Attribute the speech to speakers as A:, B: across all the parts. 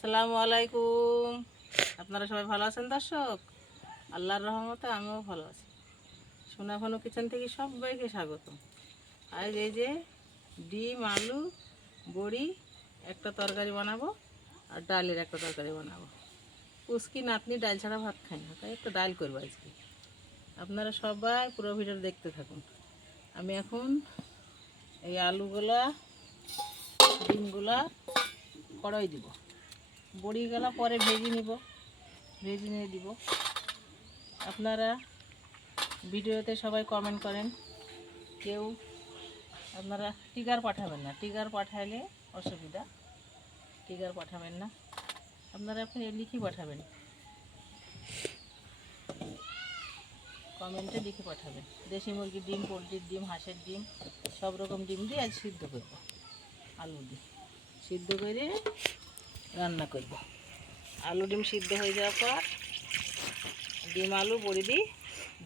A: আসসালামু আলাইকুম। আপনারা সবাই ভালো আছেন দর্শক? আল্লাহর রহমতে আমিও ভালো আছি। সোনাফানু কিচেন থেকে সবাইকে স্বাগত আজ এই যে ডিম, আলু, বড়ি, একটা তরকারি বানাবো আর ডালের একটা তরকারি বানাবো। পুচকি নাতনি ডাল ছাড়া ভাত খায় না, তাই একটা ডাল করব আজকে। আপনারা সবাই পুরো ভিডিও দেখতে থাকুন। আমি এখন এই আলুগুলা, ডিমগুলা কড়াই দিব। বড়িগুলা পরে ভেজে নিব। ভেজে নিয়ে দিব। আপনারা ভিডিওতে সবাই কমেন্ট করেন। কেউ আপনারা টিকার পাঠাবেন না। টিকার পাঠাইলে অসুবিধা। টিকার পাঠাবেন না। আপনারা আপনি লিখে পাঠাবেন। কমেন্টে লিখে পাঠাবেন। দেশি মুরগির ডিম, পোলট্রির ডিম, হাঁসের ডিম, সব রকম ডিম দিয়ে আজ সিদ্ধ করব। আলু দিয়ে। সিদ্ধ করে রান্না করব। আলু ডিম সিদ্ধ হয়ে যাওয়ার পর ডিম, আলু, বড়ি দিয়ে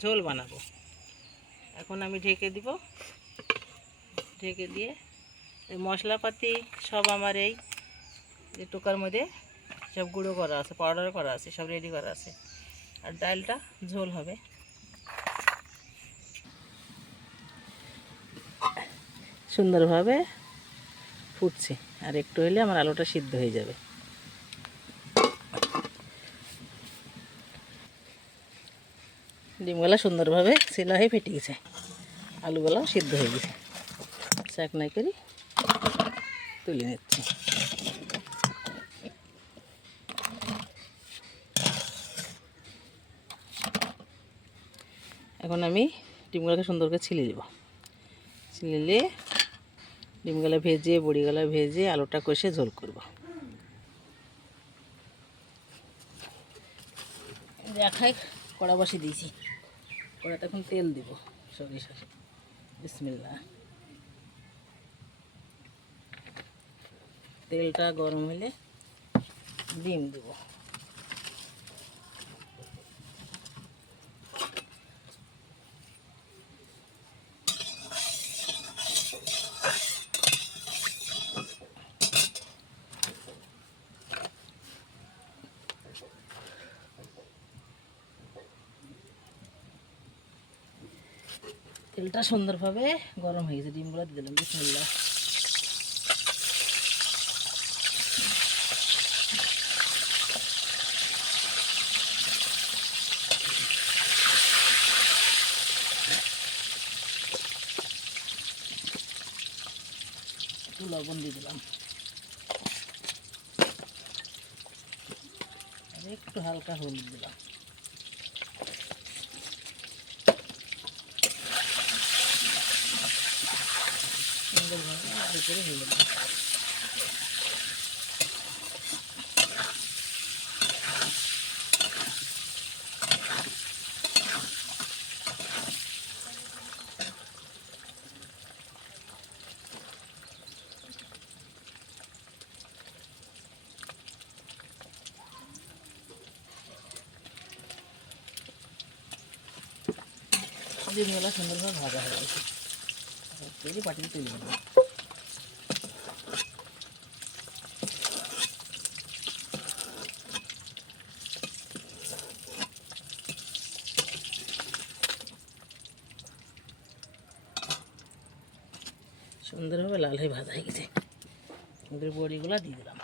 A: ঝোল বানাবো। এখন আমি ঢেকে দিব। ঢেকে দিয়ে এই মশলাপাতি সব আমার এই টোকার মধ্যে সব গুঁড়ো করা আছে পাউডার করা আছে, সব রেডি করা আছে। আর ডালটা ঝোল হবে। সুন্দরভাবে ফুটছে। আর একটু হলে আমার আলুটা সিদ্ধ হয়ে যাবে। ডিমগুলো সুন্দরভাবে সেলা হয়ে ফেটে গেছে। আলুগুলো সিদ্ধ হয়ে গেছে। চাকনাই করি তুলে নিচ্ছি। এখন আমি ডিমগুলোকে সুন্দর করে ছিলে দেবো ছিলে ডিমগুলো ভেজে, বড়িগুলো ভেজে, আলুটা কষে ঝোল করব। দেখাই কড়া বসে দিয়েছি। কড়াতে এখন তেল দিব সরিষা বিসমিল্লা তেলটা গরম হলে ডিম দিব। তেলটা সুন্দরভাবে গরম হয়ে গেছে, ডিমগুলো দিয়ে দিলাম বিসমিল্লা একটু লবণ দিয়ে দিলাম। একটু হালকা হলুদ দিলাম। সুন্দরভাবে আলু করে হয়ে গেল ডিমগুলো সুন্দরভাবে ভাজা হয়ে গেছে। তৈরি পাটিতে তৈরি করব সুন্দরভাবে লাল হয়ে ভাজা হয়ে গেছে ওদের বড়িগুলো দিয়ে দিলাম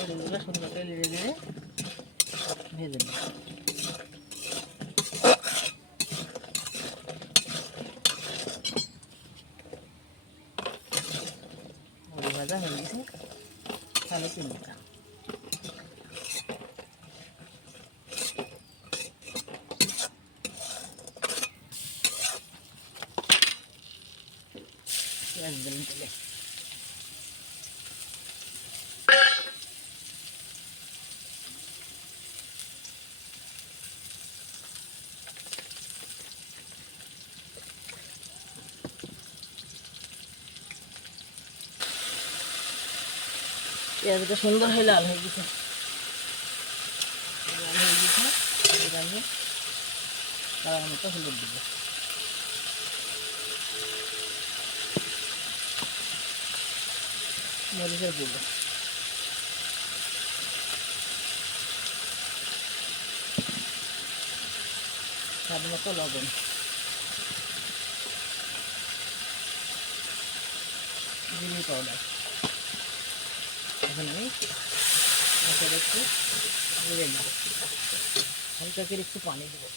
A: বড়িগুলো সুন্দর করে লেড়ে লেড়ে ভেজে নিই বড়ি ভাজা হয়ে গেছে তাহলে চিনিটা পেঁয়াজ দিলাম তেলে পেঁয়াজটা সুন্দর হয়ে লাল হয়ে গেছে। লাল হয়ে গেছে আমি মতো হলুদ দিব। মরিচের গুঁড়ো। স্বাদ মতো লবণ। পাউডার। এখন আমি মশলা একটু নেড়ে নেব। হালকা করে একটু পানি দেবো।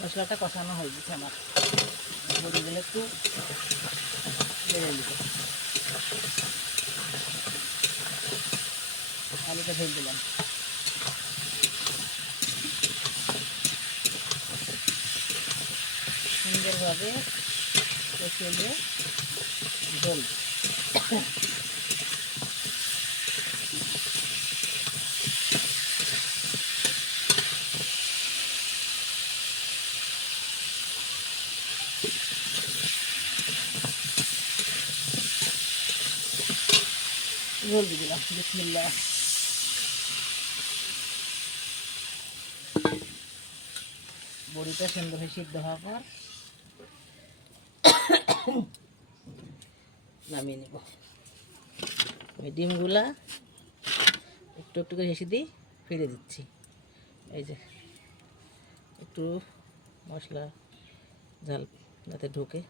A: মশলাটা কষানো হয়ে গেছে আমার। বড়ি দিলে একটু বেড়ে দিতে আলুটা ফেল দিলাম সুন্দরভাবে কষিয়ে দিয়ে ঝোল দিয়ে দিলাম, বিসমিল্লাহ। বড়িটা সুন্দর হয়ে সিদ্ধ হওয়ার পর নামিয়ে নেব। ওই ডিমগুলা একটু একটু করে হেসে দিই ফিরে দিচ্ছি। এই যে একটু মশলা, ঝাল যাতে ঢোকে।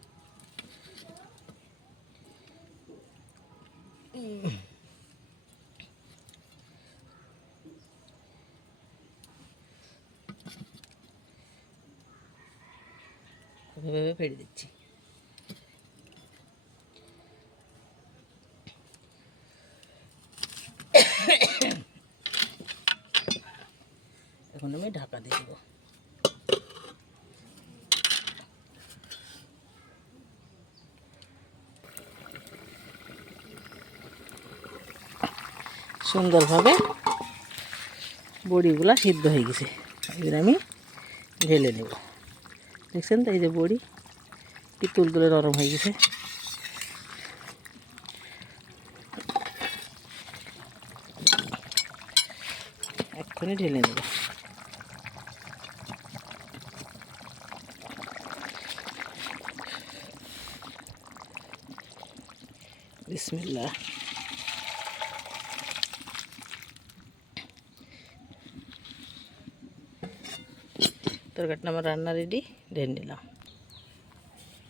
A: এভাবে ফেলে দিচ্ছি। এখন আমি ঢাকা দিয়ে দেবো। সুন্দরভাবে বড়িগুলা সিদ্ধ হয়ে গেছে। এবার আমি ঢেলে নেব। দেখছেন তো এই যে বড়ি কি তুলতুলে নরম হয়ে গেছে। এক্ষুনি ঢেলে নেব। বিসমিল্লাহ। তরকারিটা আমার রান্না রেডি ঢেলে নিলাম।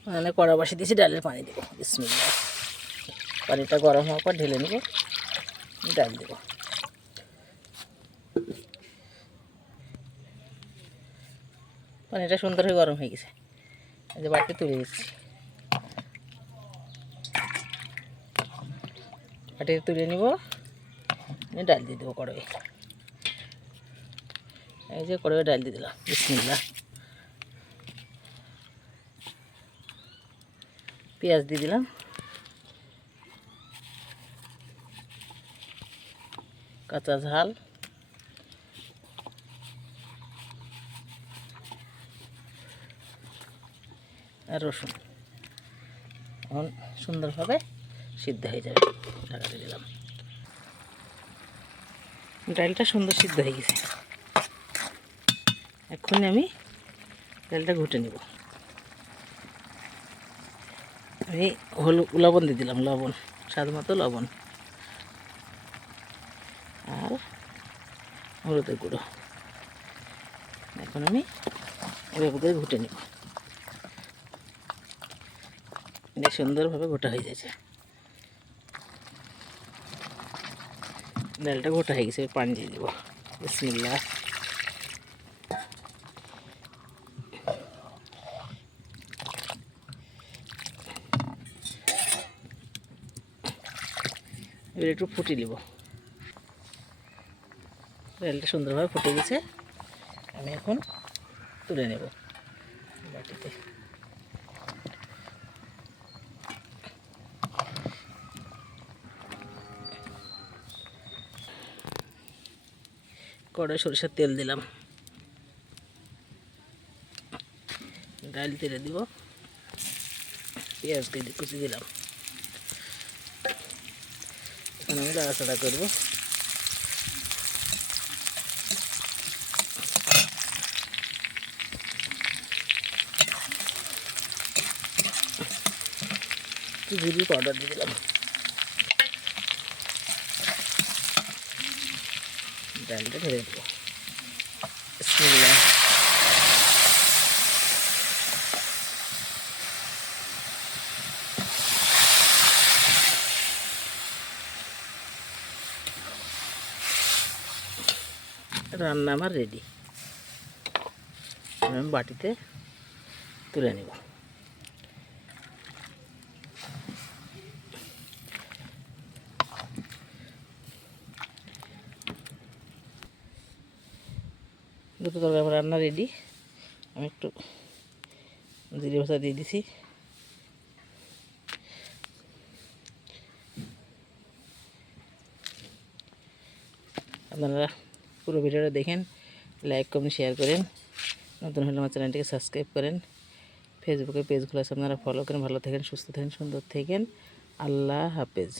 A: মানে কড়া বসে দিয়েছি, ডালের পানি দেবো। বিসমিল্লাহ। পানিটা গরম হওয়ার পর ঢেলে নেব, ডাল দেবো। পানিটা সুন্দর হয়ে গরম হয়ে গেছে। এই যে বাড়িতে তুলে দিচ্ছি। বাটিতে তুলে নিব ডাল দিয়ে দেবো কড়াই এই যে কড়াই ডাল দিয়ে দিলাম। বিসমিল্লাহ। পেঁয়াজ দিয়ে দিলাম। কাঁচা ঝাল। আর রসুন। এখন সুন্দরভাবে সিদ্ধ হয়ে যাবে। ঢাকা দিয়ে দিলাম। ডালটা সুন্দর সিদ্ধ হয়ে গেছে। এক্ষুনি আমি ডালটা ঘুটে নেব। আমি হলুদ লবণ দিয়ে দিলাম, লবণ, স্বাদ মতো লবণ। আর হলুদের গুঁড়ো। এখন আমি এভাবে করে ঘুটে নেব। সুন্দরভাবে গোটা হয়ে যাচ্ছে। ডালটা গোটা হয়ে গেছে পানি দিয়ে দেবো। বিসমিল্লা এবার একটু ফুটিয়ে নিব। রেলটা সুন্দরভাবে ফুটে গেছে। আমি এখন তুলে নেব মাটিতে কড়াই সরিষার তেল দিলাম। ডাল তেলে দিব। পেঁয়াজ কুচি দিলাম। এখন আমি লাড়াচাড়া করব। জিরি পাউডার দিয়ে দিলাম। ডালটা ঢেলে দেবো রান্না আমার রেডি আমি বাটিতে তুলে নেব। দুটো তরকারি আমার রান্না রেডি আমি একটু জিরে ভাষা দিয়ে দিছি। আপনারা পুরো ভিডিওটা দেখেন লাইক কমেন্ট শেয়ার করেন। নতুন হলে আমার চ্যানেলটিকে সাবস্ক্রাইব করেন। ফেসবুকে পেজগুলো আছে, আপনারা ফলো করেন। ভালো থাকেন, সুস্থ থাকেন, সুন্দর থাকেন। আল্লাহ হাফেজ।